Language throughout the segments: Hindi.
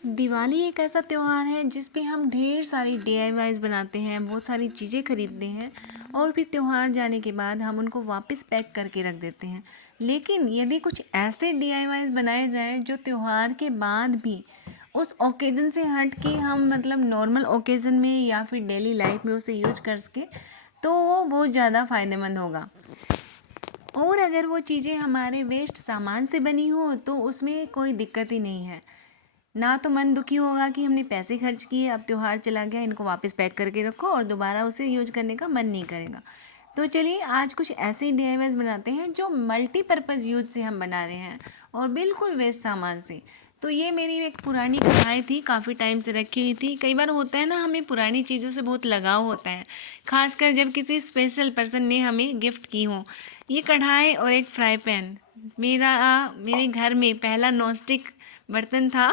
दिवाली एक ऐसा त्योहार है जिस पे हम ढेर सारी डीआईवाईज बनाते हैं, बहुत सारी चीज़ें खरीदते हैं और फिर त्योहार जाने के बाद हम उनको वापस पैक करके रख देते हैं। लेकिन यदि कुछ ऐसे डीआईवाईज बनाए जाएं जो त्योहार के बाद भी उस ओकेज़न से हट के हम मतलब नॉर्मल ओकेज़न में या फिर डेली लाइफ में उसे यूज कर सके, तो वो बहुत ज़्यादा फ़ायदेमंद होगा। और अगर वो चीज़ें हमारे वेस्ट सामान से बनी हो तो उसमें कोई दिक्कत ही नहीं है। ना तो मन दुखी होगा कि हमने पैसे खर्च किए, अब त्योहार चला गया, इनको वापस पैक करके रखो और दोबारा उसे यूज करने का मन नहीं करेगा। तो चलिए आज कुछ ऐसे डीआईवाईज बनाते हैं जो मल्टीपर्पज़ यूज से हम बना रहे हैं और बिल्कुल वेस्ट सामान से। तो ये मेरी एक पुरानी कढ़ाई थी, काफ़ी टाइम से रखी हुई थी। कई बार होता है ना, हमें पुरानी चीज़ों से बहुत लगाव होता है, खासकर जब किसी स्पेशल पर्सन ने हमें गिफ्ट की हो। ये कढ़ाई और एक फ्राई पैन मेरे घर में पहला नॉनस्टिक बर्तन था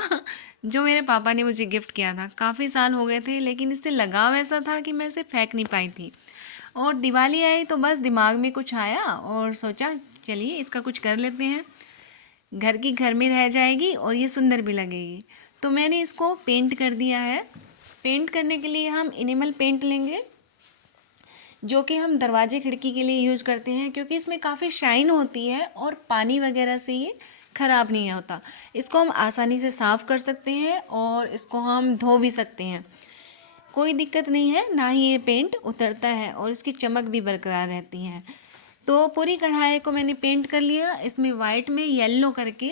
जो मेरे पापा ने मुझे गिफ्ट किया था। काफ़ी साल हो गए थे, लेकिन इससे लगाव ऐसा था कि मैं इसे फेंक नहीं पाई थी। और दिवाली आई तो बस दिमाग में कुछ आया और सोचा चलिए इसका कुछ कर लेते हैं, घर की घर में रह जाएगी और ये सुंदर भी लगेगी। तो मैंने इसको पेंट कर दिया है। पेंट करने के लिए हम इनेमल पेंट लेंगे, जो कि हम दरवाजे खिड़की के लिए यूज़ करते हैं, क्योंकि इसमें काफ़ी शाइन होती है और पानी वगैरह से ये ख़राब नहीं होता। इसको हम आसानी से साफ़ कर सकते हैं और इसको हम धो भी सकते हैं, कोई दिक्कत नहीं है। ना ही ये पेंट उतरता है और इसकी चमक भी बरकरार रहती है। तो पूरी कढ़ाई को मैंने पेंट कर लिया। इसमें वाइट में येलो करके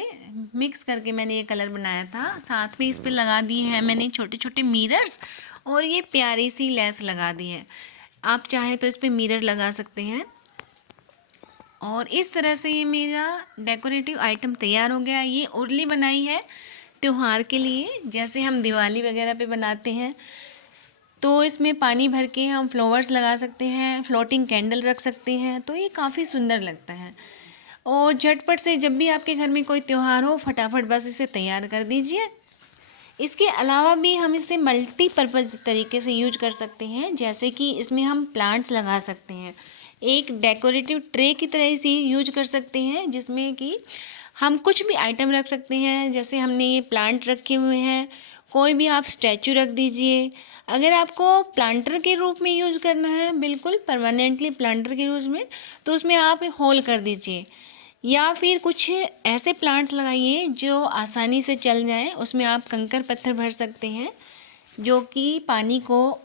मिक्स करके मैंने ये कलर बनाया था। साथ में इस पर लगा दिए हैं मैंने छोटे छोटे मिरर्स और ये प्यारी सी लेस लगा दी है। आप चाहें तो इस पर मिरर लगा सकते हैं। और इस तरह से ये मेरा डेकोरेटिव आइटम तैयार हो गया। ये उर्ली बनाई है त्योहार के लिए, जैसे हम दिवाली वगैरह पे बनाते हैं। तो इसमें पानी भर के हम फ्लावर्स लगा सकते हैं, फ्लोटिंग कैंडल रख सकते हैं, तो ये काफ़ी सुंदर लगता है। और झटपट से जब भी आपके घर में कोई त्यौहार हो, फटाफट बस इसे तैयार कर दीजिए। इसके अलावा भी हम इसे मल्टीपर्पज़ तरीके से यूज कर सकते हैं, जैसे कि इसमें हम प्लांट्स लगा सकते हैं, एक डेकोरेटिव ट्रे की तरह इसे यूज कर सकते हैं, जिसमें कि हम कुछ भी आइटम रख सकते हैं। जैसे हमने ये प्लांट रखे हुए हैं, कोई भी आप स्टैचू रख दीजिए। अगर आपको प्लांटर के रूप में यूज़ करना है, बिल्कुल परमानेंटली प्लांटर के रूप में, तो उसमें आप होल कर दीजिए। या फिर कुछ ऐसे प्लांट्स लगाइए जो आसानी से चल जाएं। उसमें आप कंकर पत्थर भर सकते हैं, जो कि पानी को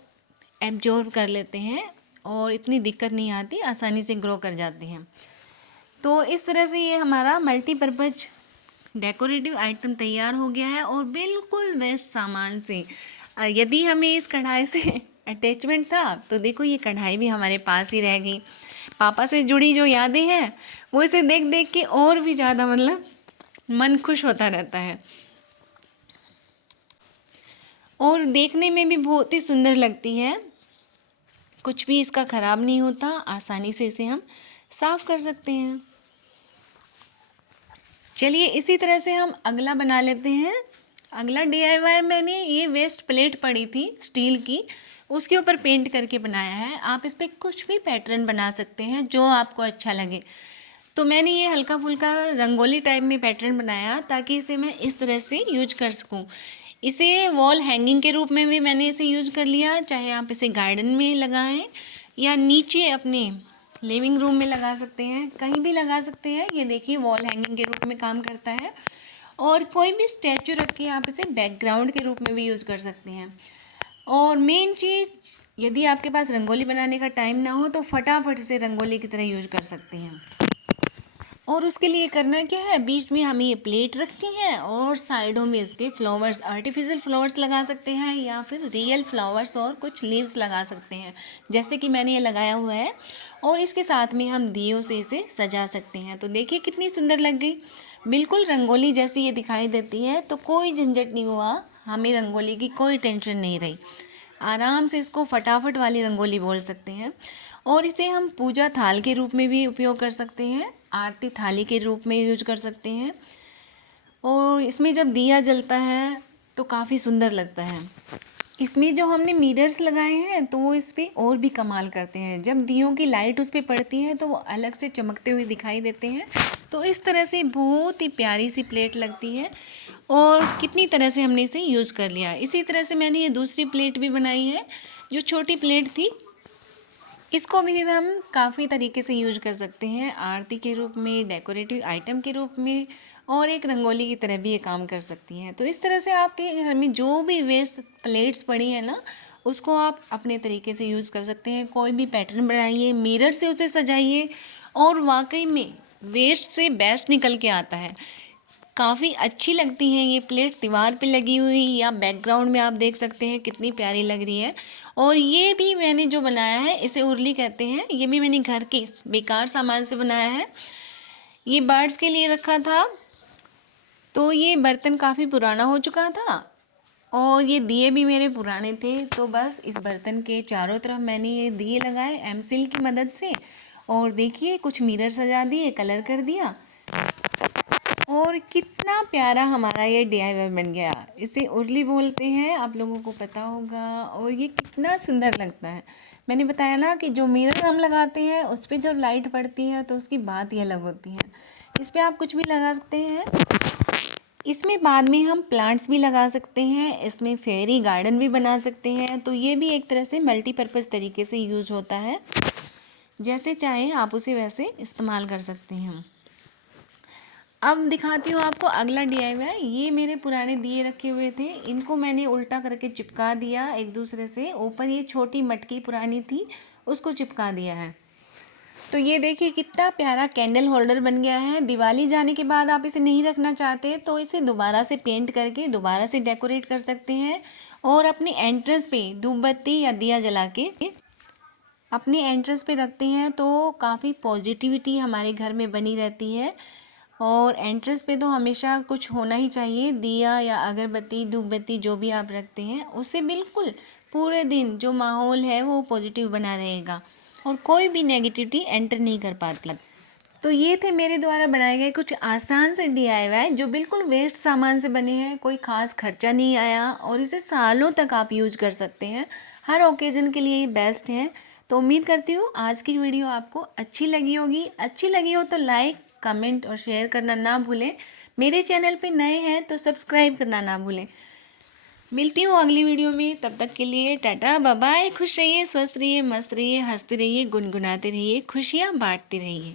एब्जॉर्ब कर लेते हैं और इतनी दिक्कत नहीं आती, आसानी से ग्रो कर जाते हैं। तो इस तरह से ये हमारा मल्टीपर्पज़ डेकोरेटिव आइटम तैयार हो गया है और बिल्कुल वेस्ट सामान से। यदि हमें इस कढ़ाई से अटैचमेंट था तो देखो ये कढ़ाई भी हमारे पास ही रह गई। पापा से जुड़ी जो यादें हैं वो इसे देख देख के और भी ज़्यादा मतलब मन खुश होता रहता है और देखने में भी बहुत ही सुंदर लगती है। कुछ भी इसका ख़राब नहीं होता, आसानी से इसे हम साफ़ कर सकते हैं। चलिए इसी तरह से हम अगला बना लेते हैं। अगला डीआईवाई मैंने ये वेस्ट प्लेट पड़ी थी स्टील की, उसके ऊपर पेंट करके बनाया है। आप इस पर कुछ भी पैटर्न बना सकते हैं जो आपको अच्छा लगे। तो मैंने ये हल्का फुल्का रंगोली टाइप में पैटर्न बनाया ताकि इसे मैं इस तरह से यूज कर सकूं। इसे वॉल हैंगिंग के रूप में भी मैंने इसे यूज कर लिया, चाहे आप इसे गार्डन में लगाएं या नीचे अपने लिविंग रूम में लगा सकते हैं, कहीं भी लगा सकते हैं। ये देखिए वॉल हैंगिंग के रूप में काम करता है। और कोई भी स्टैचू रख के आप इसे बैकग्राउंड के रूप में भी यूज़ कर सकते हैं। और मेन चीज़, यदि आपके पास रंगोली बनाने का टाइम ना हो तो फटाफट से रंगोली की तरह यूज कर सकते हैं। और उसके लिए करना क्या है, बीच में हमें ये प्लेट रखनी है और साइडों में इसके फ्लावर्स, आर्टिफिशियल फ्लावर्स लगा सकते हैं या फिर रियल फ्लावर्स और कुछ लीव्स लगा सकते हैं, जैसे कि मैंने ये लगाया हुआ है। और इसके साथ में हम दियों से इसे सजा सकते हैं। तो देखिए कितनी सुंदर लग गई, बिल्कुल रंगोली जैसी ये दिखाई देती है। तो कोई झंझट नहीं हुआ, हमें रंगोली की कोई टेंशन नहीं रही। आराम से इसको फटाफट वाली रंगोली बोल सकते हैं। और इसे हम पूजा थाल के रूप में भी उपयोग कर सकते हैं, आरती थाली के रूप में यूज कर सकते हैं। और इसमें जब दिया जलता है तो काफ़ी सुंदर लगता है। इसमें जो हमने मिरर्स लगाए हैं तो वो इस पर और भी कमाल करते हैं। जब दियों की लाइट उस पर पड़ती है तो वो अलग से चमकते हुए दिखाई देते हैं। तो इस तरह से बहुत ही प्यारी सी प्लेट लगती है और कितनी तरह से हमने इसे यूज़ कर लिया। इसी तरह से मैंने ये दूसरी प्लेट भी बनाई है, जो छोटी प्लेट थी। इसको भी हम काफ़ी तरीके से यूज कर सकते हैं, आरती के रूप में, डेकोरेटिव आइटम के रूप में, और एक रंगोली की तरह भी ये काम कर सकती हैं। तो इस तरह से आपके घर में जो भी वेस्ट प्लेट्स पड़ी हैं ना, उसको आप अपने तरीके से यूज़ कर सकते हैं। कोई भी पैटर्न बनाइए, मिरर से उसे सजाइए, और वाकई में वेस्ट से बेस्ट निकल के आता है। काफ़ी अच्छी लगती हैं ये प्लेट्स, दीवार पे लगी हुई या बैकग्राउंड में आप देख सकते हैं कितनी प्यारी लग रही है। और ये भी मैंने जो बनाया है, इसे उर्ली कहते हैं। ये भी मैंने घर के बेकार सामान से बनाया है। ये बर्ड्स के लिए रखा था, तो ये बर्तन काफ़ी पुराना हो चुका था, और ये दिए भी मेरे पुराने थे। तो बस इस बर्तन के चारों तरफ मैंने ये दिए लगाए एमसिल की मदद से, और देखिए कुछ मिरर सजा दिए, कलर कर दिया, और कितना प्यारा हमारा ये DIY बन गया। इसे उर्ली बोलते हैं, आप लोगों को पता होगा। और ये कितना सुंदर लगता है। मैंने बताया ना कि जो मिरर हम लगाते हैं उस पर जब लाइट पड़ती है तो उसकी बात ही अलग होती है। इस पर आप कुछ भी लगा सकते हैं। इसमें बाद में हम प्लांट्स भी लगा सकते हैं, इसमें फेरी गार्डन भी बना सकते हैं। तो ये भी एक तरह से मल्टीपर्पज़ तरीके से यूज होता है। जैसे चाहे आप उसे वैसे इस्तेमाल कर सकते हैं। अब दिखाती हूँ आपको अगला DIY। ये मेरे पुराने दिए रखे हुए थे, इनको मैंने उल्टा करके चिपका दिया एक दूसरे से। ऊपर ये छोटी मटकी पुरानी थी, उसको चिपका दिया है। तो ये देखिए कितना प्यारा कैंडल होल्डर बन गया है। दिवाली जाने के बाद आप इसे नहीं रखना चाहते तो इसे दोबारा से पेंट करके दोबारा से डेकोरेट कर सकते हैं, और अपने एंट्रेंस पे धूप बत्ती या दिया जला के अपने एंट्रेंस पे रखते हैं तो काफ़ी पॉजिटिविटी हमारे घर में बनी रहती है। और एंट्रेंस पे तो हमेशा कुछ होना ही चाहिए, दिया या अगरबत्ती, धूप बत्ती जो भी आप रखते हैं, उससे बिल्कुल पूरे दिन जो माहौल है वो पॉजिटिव बना रहेगा, और कोई भी नेगेटिविटी एंटर नहीं कर पाती। तो ये थे मेरे द्वारा बनाए गए कुछ आसान से DIY, जो बिल्कुल वेस्ट सामान से बने हैं। कोई ख़ास खर्चा नहीं आया, और इसे सालों तक आप यूज कर सकते हैं। हर ओकेज़न के लिए ये बेस्ट है। तो उम्मीद करती हूँ आज की वीडियो आपको अच्छी लगी होगी। अच्छी लगी हो तो लाइक, कमेंट और शेयर करना ना भूलें। मेरे चैनल पे नए हैं तो सब्सक्राइब करना ना भूलें। मिलती हूँ अगली वीडियो में, तब तक के लिए टाटा बाय बाय। खुश रहिए, स्वस्थ रहिए, मस्त रहिए, हंसते रहिए, गुनगुनाते रहिए, खुशियाँ बांटते रहिए।